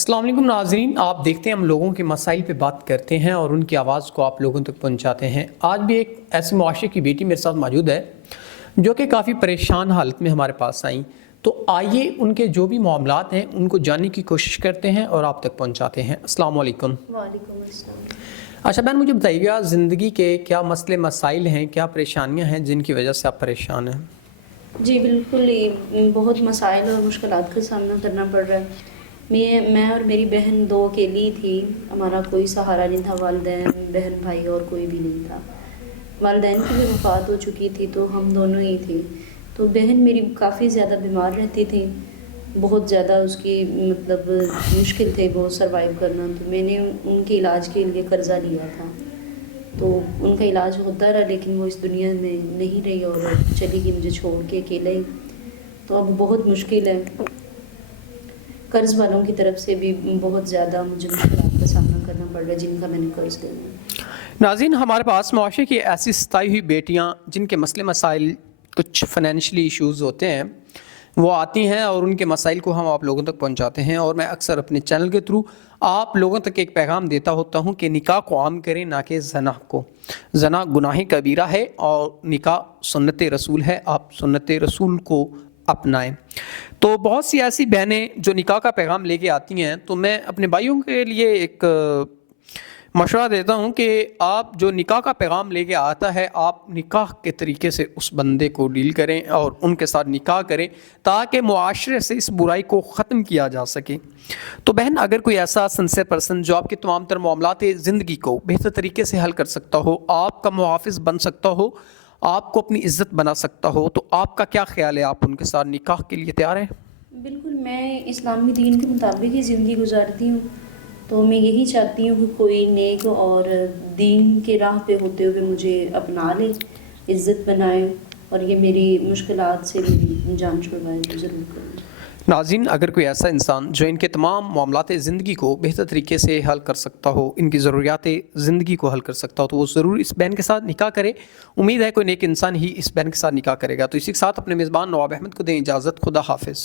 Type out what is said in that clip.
अस्सलाम वालेकुम नाज़रीन, आप देखते हैं हम लोगों के मसाइल पे बात करते हैं और उनकी आवाज़ को आप लोगों तक पहुंचाते हैं। आज भी एक ऐसे मुआशरे की बेटी मेरे साथ मौजूद है जो कि काफ़ी परेशान हालत में हमारे पास आई। तो आइए उनके जो भी मामलात हैं उनको जानने की कोशिश करते हैं और आप तक पहुंचाते हैं। अस्सलाम वालेकुम। वालेकुम अस्सलाम। अच्छा बहन, मुझे बताइएगा ज़िंदगी के क्या मसले मसाइल हैं, क्या परेशानियाँ हैं जिनकी वजह से आप परेशान हैं? जी बिल्कुल, ये बहुत मसाइल और मुश्किलात का सामना करना पड़ रहा है। मैं और मेरी बहन दो अकेली थी। हमारा कोई सहारा नहीं था, वालिदैन बहन भाई और कोई भी नहीं था। वालिदैन की भी वफ़ात हो चुकी थी तो हम दोनों ही थे। तो बहन मेरी काफ़ी ज़्यादा बीमार रहती थी, बहुत ज़्यादा उसकी मतलब मुश्किल थे वो सरवाइव करना। तो मैंने उनके इलाज के लिए कर्ज़ा लिया था, तो उनका इलाज होता रहा, लेकिन वो इस दुनिया में नहीं रही और चली गई मुझे छोड़ के अकेले ही। तो अब बहुत मुश्किल है, कर्ज़ वालों की तरफ से भी बहुत ज़्यादा मुझे मुश्किलात का सामना करना पड़ रहा है जिनका मैंने कर्ज़ लेना है। नाज़रीन, हमारे पास मुआशरे की ऐसी सताई हुई बेटियाँ जिनके मसले मसाइल कुछ फाइनेंशियली इश्यूज़ होते हैं, वो आती हैं और उनके मसाइल को हम आप लोगों तक पहुंचाते हैं। और मैं अक्सर अपने चैनल के थ्रू आप लोगों तक एक पैगाम देता होता हूं कि निकाह को आम करें, ना कि ज़ना को। ज़ना गुनाह कबीरा है और निकाह सुन्नत रसूल है, आप सुन्नत रसूल को अपनाएं। तो बहुत सी ऐसी बहनें जो निकाह का पैगाम लेके आती हैं, तो मैं अपने भाइयों के लिए एक मशवरा देता हूं कि आप जो निकाह का पैगाम लेके आता है, आप निकाह के तरीके से उस बंदे को डील करें और उनके साथ निकाह करें ताकि मुआशरे से इस बुराई को ख़त्म किया जा सके। तो बहन, अगर कोई ऐसा सिंसियर पर्सन जो आपके तमाम तर मामलात ज़िंदगी को बेहतर तरीके से हल कर सकता हो, आपका मुहाफ़िज़ बन सकता हो, आपको अपनी इज़्ज़त बना सकता हो, तो आपका क्या ख़्याल है, आप उनके साथ निकाह के लिए तैयार हैं? बिल्कुल, मैं इस्लामी दीन के मुताबिक ही ज़िंदगी गुजारती हूँ। तो मैं यही चाहती हूँ कि कोई नेक और दीन के राह पे होते हुए मुझे अपना ले, इज़्ज़त बनाए और ये मेरी मुश्किलात से मेरी जान छुड़वाए, तो ज़रूर करें। नाज़रीन, अगर कोई ऐसा इंसान जो इनके तमाम मामलात ज़िंदगी को बेहतर तरीके से हल कर सकता हो, इनकी ज़रूरियात ज़िंदगी को हल कर सकता हो, तो वो ज़रूर इस बहन के साथ निकाह करे। उम्मीद है कोई नेक इंसान ही इस बहन के साथ निकाह करेगा। तो इसी के साथ अपने मेज़बान नवाब अहमद को दें इजाज़त। खुदा हाफिज़।